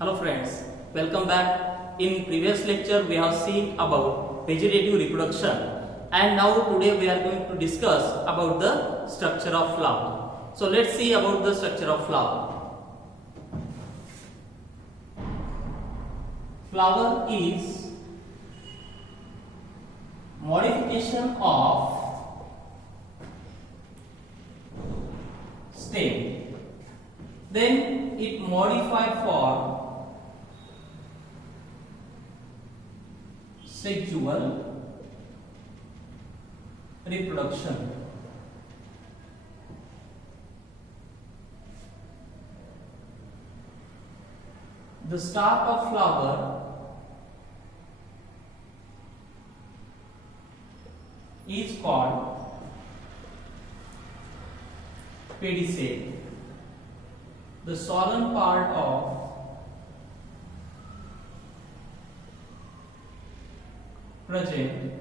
Hello friends, welcome back. In previous lecture we have seen about vegetative reproduction and now today we are going to discuss about the structure of flower. So let's see about the structure of flower. Flower is modification of stem. Then it modify for sexual reproduction. The stalk of flower is called pedicel. The solemn part of present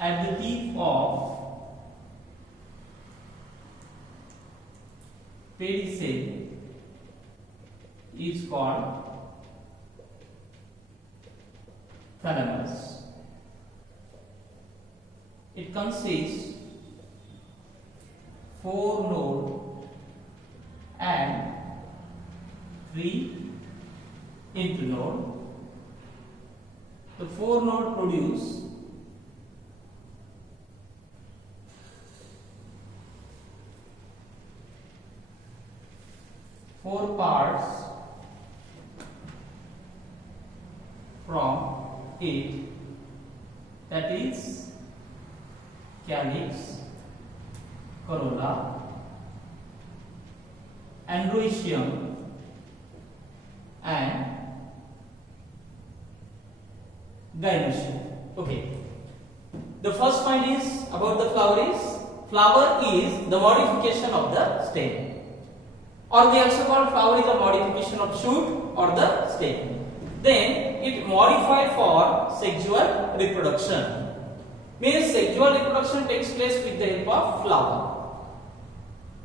at the tip of pedicel is called thalamus. It consists 4 node and 3 internode. The 4 node produce four parts from it, that is calyx, corolla, androecium and gynoecium. Okay. The first point is about the flower is the modification of the stem, or we also call flower is a modification of shoot or the stem. Then it modified for sexual reproduction. Means sexual reproduction takes place with the help of flower.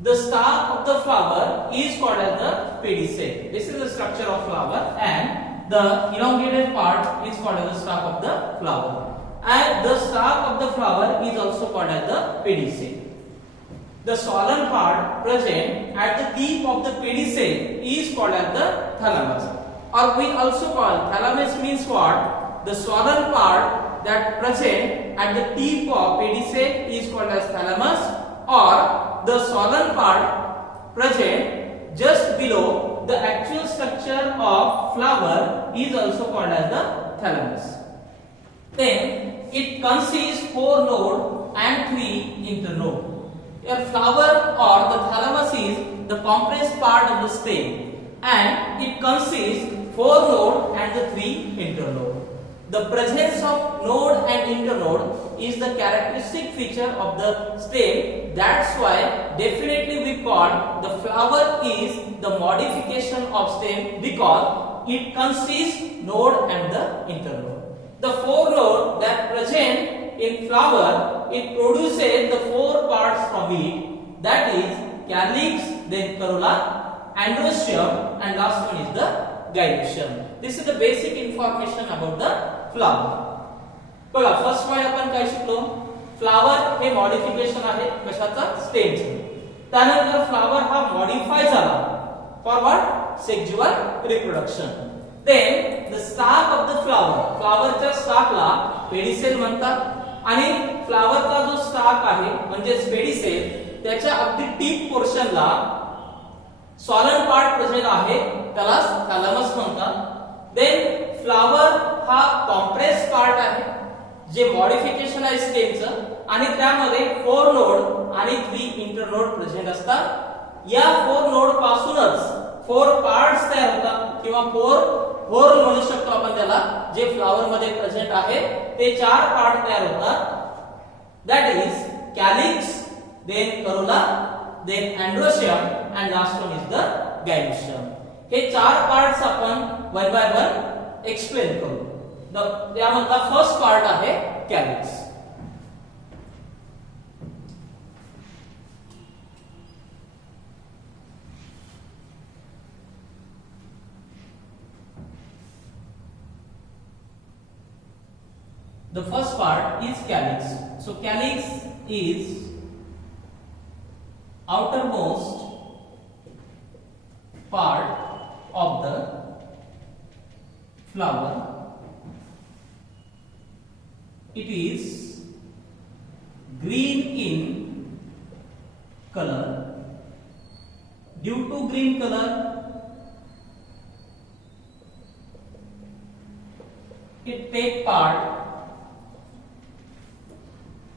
The stalk of the flower is called as the pedicel. This is the structure of flower, and the elongated part is called as the stalk of the flower. And the stalk of the flower is also called as the pedicel. The solemn part present at the tip of the pedicel is called as the thalamus. Or we also call thalamus means what? The solemn part that present at the tip of pedicel is called as thalamus, or the solemn part present just below the actual structure of flower is also called as the thalamus. Then it consists 4 node and 3 internode. Your flower or the thalamus is the compressed part of the stem, and it consists 4 node and the 3 internode. The presence of node and internode is the characteristic feature of the stem. That's why definitely we call the flower is the modification of stem, because it consists node and the internode. The 4 node that present in flower, it produces the 4 parts from it, that is calyx, then corolla, androecium, and last one is the gynoecium. This is the basic information about the flower. बघा first point आपण काय शिकलो, flower हे modification आहे कशाचा, स्टेमचं. त्यानंतर flower हा modify झाला for what, sexual reproduction. Then the stalk of the flower, फ्लावरच्या स्टाकला पेडिसेल म्हणतात, आणि फ्लावरचा जो स्टाक आहे म्हणजे पेडिसेल, त्याच्या अगदी टीप पोर्शनला सॉलन पार्ट प्रेझेंट आहे, त्याला थॅलॅमस म्हणतात. देन फ्लावर हा कॉम्प्रेस पार्ट आहे जे मॉडिफिकेशन आहे स्टेमचं, आणि त्यामध्ये 4 नोड आणि 3 इंटरनोड प्रेझेंट असतात. या 4 नोड पासूनच 4 पार्ट्स तयार होतात, किंवा 4 होल म्हणू शकतो आपण त्याला, जे फ्लावर मध्ये प्रेझेंट आहे ते 4 पार्ट तयार होतात. That is calyx, then corolla, then androecium, and last one is the gynoecium. हे 4 पार्ट्स आपण वन बाय वन एक्सप्लेन करू. त्यामधला फर्स्ट पार्ट आहे calyx. The first part is calyx. So calyx is outermost part of the flower. It is green in color. Due to green color, it take part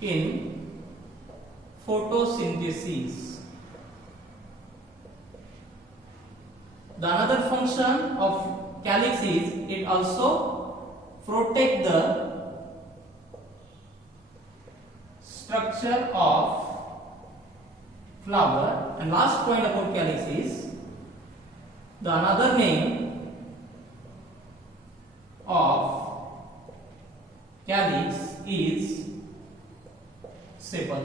in photosynthesis. The another function of calyx is it also protect the structure of flower. And last point about calyx is the another name of calyx is sepal.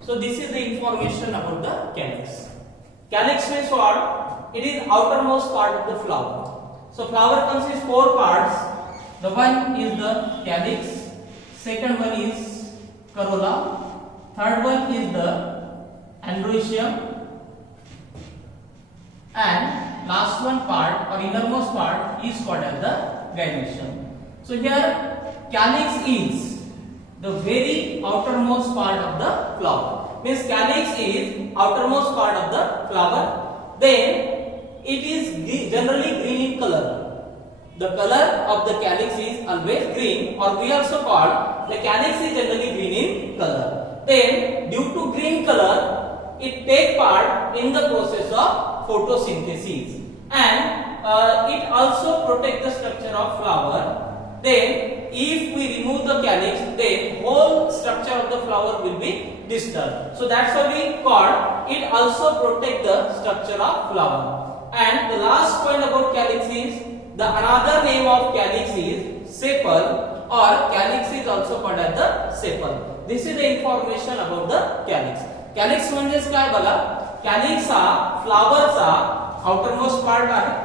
So this is the information about the calyx. Calyx means what? It is outermost part of the flower. So flower consists four parts. The one is the calyx, second one is corolla, third one is the androecium, and last one part or innermost part is called as the gynoecium. So here calyx is the very outermost part of the flower. Means calyx is outermost part of the flower. Then it is generally green in color. The color of the calyx is always green, or we also call the calyx is generally green in color. Then due to green color, it take part in the process of photosynthesis, and it also protect the structure of flower. Then if we remove the calyx, then whole structure of the flower will be disturbed. So that's why we call it also protect the structure of flower. And the last point about calyx is the another name of calyx is sepal, or calyx is also called as the sepal. This is the information about the calyx. Calyx म्हणजेच काय बघा, calyx हा फ्लावरचा outermost part आहे.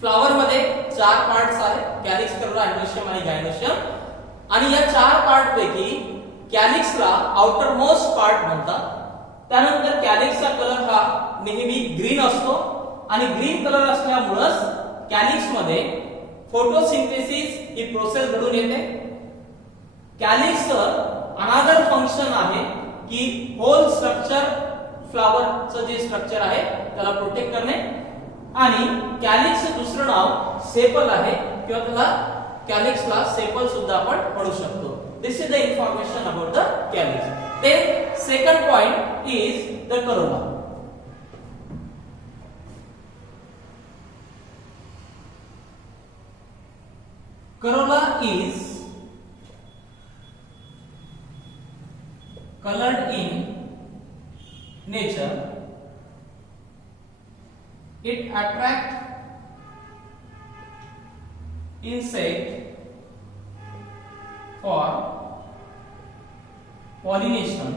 Flower मध्ये चार parts आहेत, calyx, Corolla, androecium आणि gynoecium. आणि या चार पार्ट पैकी कॅलिक्सला आउटरमोस्ट पार्ट म्हणतात. त्यानंतर कॅलिक्सचा कलर हा नेहमी ग्रीन असतो, आणि ग्रीन कलर असल्यामुळेच कॅलिक्स मध्ये फोटोसिंथेसिस ही प्रोसेस घडून येते. कॅलिक्सचं अनदर फंक्शन आहे की होल स्ट्रक्चर फ्लावरचं जे स्ट्रक्चर आहे त्याला प्रोटेक्ट करणे. आणि कॅलिक्सचं दुसरं नाव सेपल आहे, किंवा त्याला कॅलिक्सला सेपल सुद्धा आपण म्हणू शकतो. This is the information about the calyx. Then second point is the corolla. Corolla is colored in nature. It attracts insect for pollination.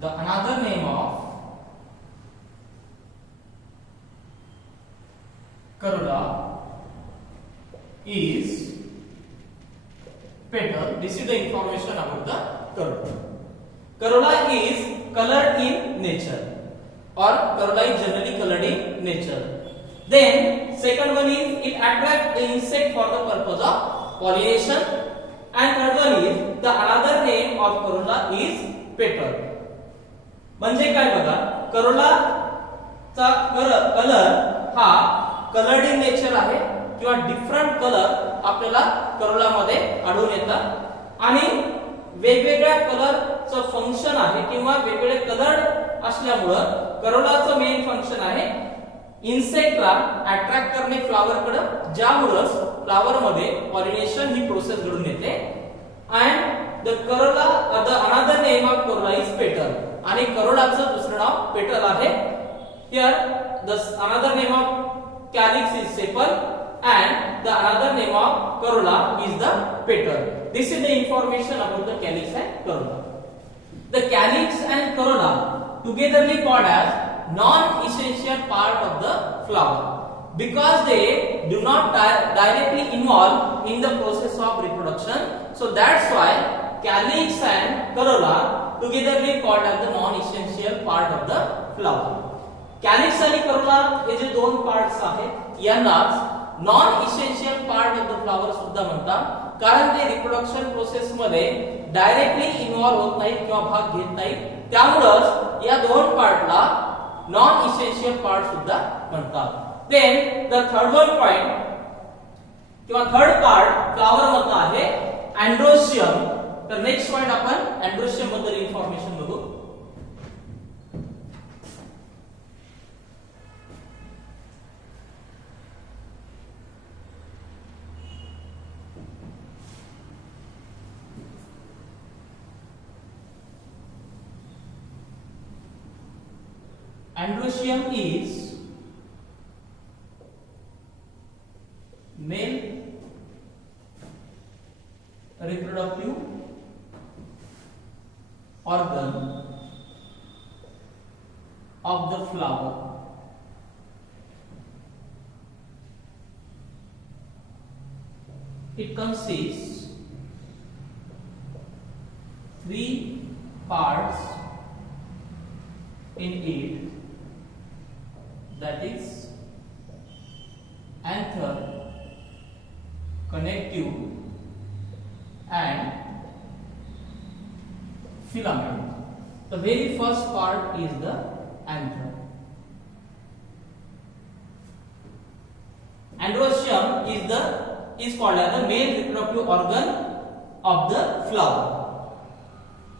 The another name of corolla is petal. This is the information about the corolla. Corolla is colored in nature, or corolla is generally colored in nature. Then second one is it attracts the insect for the purpose of pollination, and third one is the another name of corolla is petal. म्हणजे काय बघा, Corolla चा colour हा coloured in nature आहे, किंवा different colour आपल्याला Corolla मध्ये आढळून येतात. आणि वेगवेगळ्या कलरचं फंक्शन आहे, किंवा वेगवेगळे कलर असल्यामुळे करोलाचं मेन फंक्शन आहे इन्सेक्टला अट्रॅक्ट करणे फ्लावर कडे, ज्यामुळे फ्लावर मध्ये पॉलिनेशन ही प्रोसेस घडून येते. And the Corolla, the another name of Corolla is petal. आणि करोलाचं दुसरं नाव पेटल आहे. Here the another name of calyx is sepal, and the another name of corolla is the petal. This is the information about the calyx and corolla. The calyx and corolla togetherly called as non-essential part of the flower. because they do not directly involve in the process of reproduction. So that's why calyx and corolla togetherly called as the non-essential part of the flower. Calyx आणि corolla हे जे दोन parts आहेत यांनाच non essential part of the flower सुद्धा म्हणतात, कारण ते reproduction process मध्ये directly involve होत नाहीत किंवा भाग घेत नाहीत. त्यामुळेच या दोन पार्टला नॉन इसेन्शियल पार्ट सुद्धा म्हणतात. Then the third one point किंवा थर्ड पार्ट फ्लावर मधला आहे अँड्रोशियम. तर नेक्स्ट पॉइंट आपण अँड्रोशियम बद्दल इन्फॉर्मेशन बघू. Androecium is male reproductive organ of the flower. It consists three parts in it, that is anther, connective and filament. The very first part is the anther. Androecium is called as the male reproductive organ of the flower.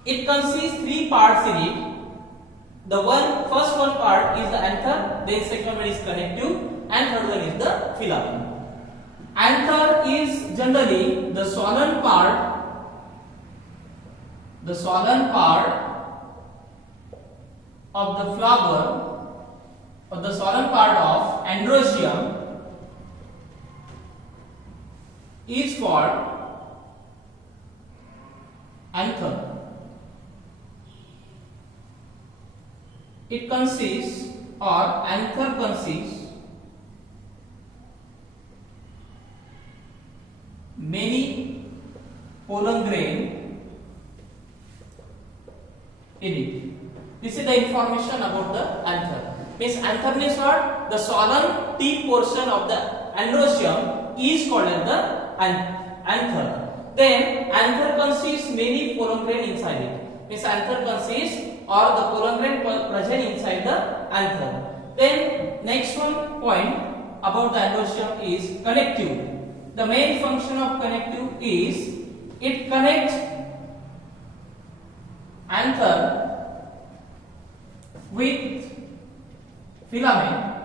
It consists three parts in it. The first one part is the anther, then second one is connective, and third one is the filament. Anther is generally the swollen part of the flower, or the swollen part of Androecium is called anther. It consists, or anther consists, many pollen grain in it. This is the information about the anther. Means anther means what? The swollen tip portion of the Androecium is called as the anther. Then anther consists many pollen grain inside it. Means anther consists, or the pollen grain present inside the anther. Then next one point about the Androecium is connective. The main function of connective is it connects anther with filament.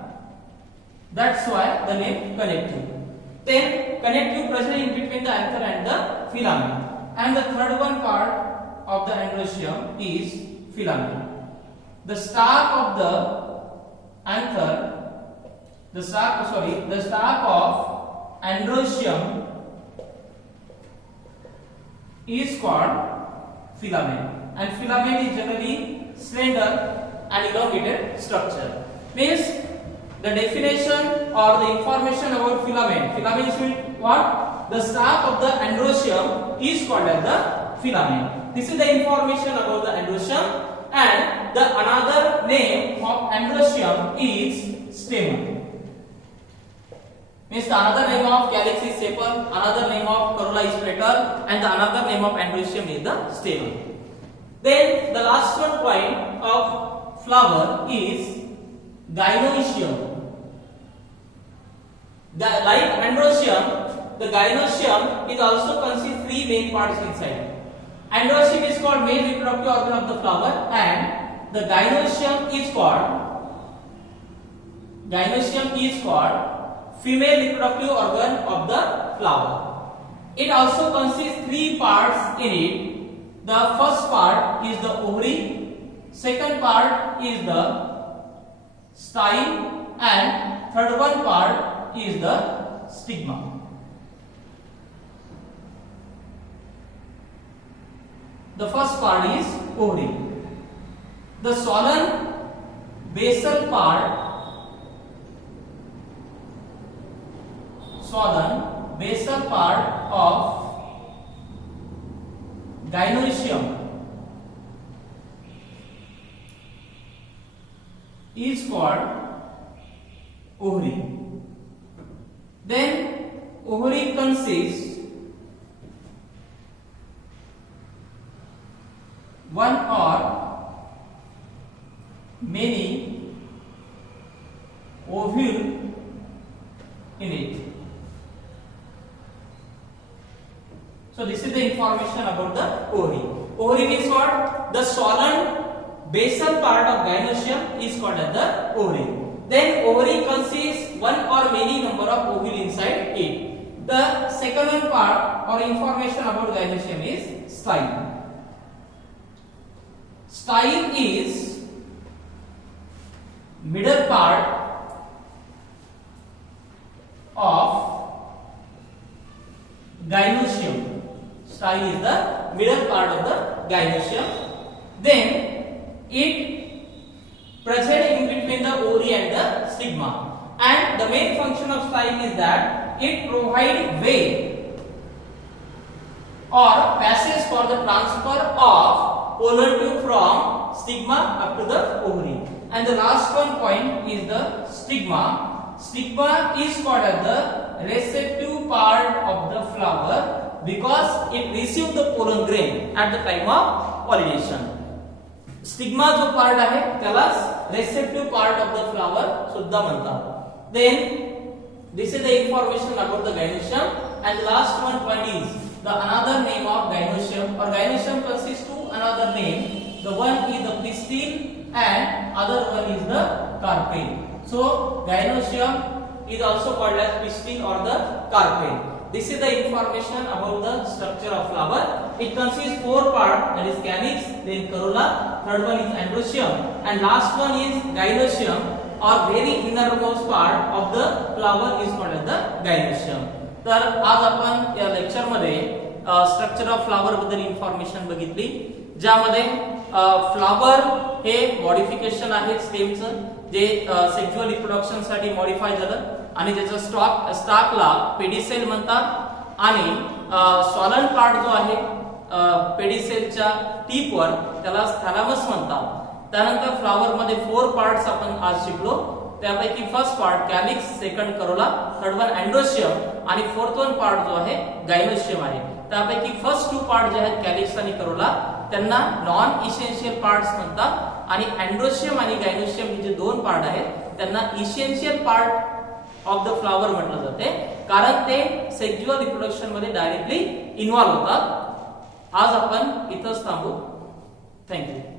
That's why the name connective. Then connective present in between the anther and the filament. And the third one part of the Androecium is filament. The stalk of the anther, the stalk of Androecium is called filament, and filament is generally slender and elongated structure. Means the definition or the information about filament is what? The stalk of the Androecium is called as the filament. This is the information about the Androecium, and the another name of Androecium is stamen. Means the another name of calyx is sepal, another name of corolla is petal, and the another name of Androecium is the stamen. Then the last one point of flower is gynoecium. Like Androecium, the gynoecium is also consists three main parts inside. Androecium is called male reproductive organ of the flower, and the gynoecium is called female reproductive organ of the flower. It also consists three parts in it. The first part is the ovary, second part is the style, and third one part is the stigma. The first part is ovary. The swollen basal part swollen basal part of gynoecium is called ovary. Then ovary consists one or many ovule in it. So this is the information about the ovary. Ovary means what? The swollen basal part of gynoecium is called as the ovary. Then ovary consists one or many number of ovule inside it. The second one part or information about gynoecium is style. Style is middle part of gynoecium. Style is the middle part of the gynoecium. Then it present in between the ovary and the stigma. And the main function of style is that it provide way or passage for the transfer of polar tube from stigma up to the ovary. And the last one point is the stigma. Stigma is called as the receptive part of the flower because it receives the pollen grain at the time of pollination. Stigma जो part आहे त्याला receptive part of the flower सुद्धा म्हणतात. Then this is the information about the gynoecium. And the last one point is the another name of gynoecium, or gynoecium consists to another name. The one is the pistil and other one is the carpel. So gynoecium is also called as pistil or the carpel. This is the information about the structure of flower. It consists four parts, that is calyx, then corolla, third one is androecium, and last one is gynoecium or very innermost part of the flower is called as the gynoecium. तर आज आपण या lecture मध्ये structure of flower बद्दल information बघितली, ज्यामध्ये flower हे modification आहे स्टेमचं जे sexual reproduction साठी मॉडिफाय झालं आणि त्याचं स्टॉकला पेडिसेल म्हणतात आणि स्वॉलन पार्ट जो आहे पेडिसेलच्या टिपवर त्याला थॅलॅमस म्हणतात. त्यानंतर फ्लावर मध्ये फोर पार्ट्स आपण आज शिकलो, त्यापैकी first part calyx, second Corolla, third one androecium आणि फोर्थ वन पार्ट जो आहे गायनोशियम आहे. त्यापैकी फर्स्ट टू पार्ट जे आहेत कॅलिक्स आणि करोला त्यांना नॉन इसेन्शियल पार्ट्स म्हणतात आणि अँड्रोशियम आणि गायनोशियम हे जे दोन पार्ट आहेत त्यांना essential part of the flower म्हटलं जाते, कारण ते सेक्शुअल रिप्रोडक्शन मध्ये डायरेक्टली इन्व्हॉल्व होतात. आज आपण इथंच थांबू. थँक्यू.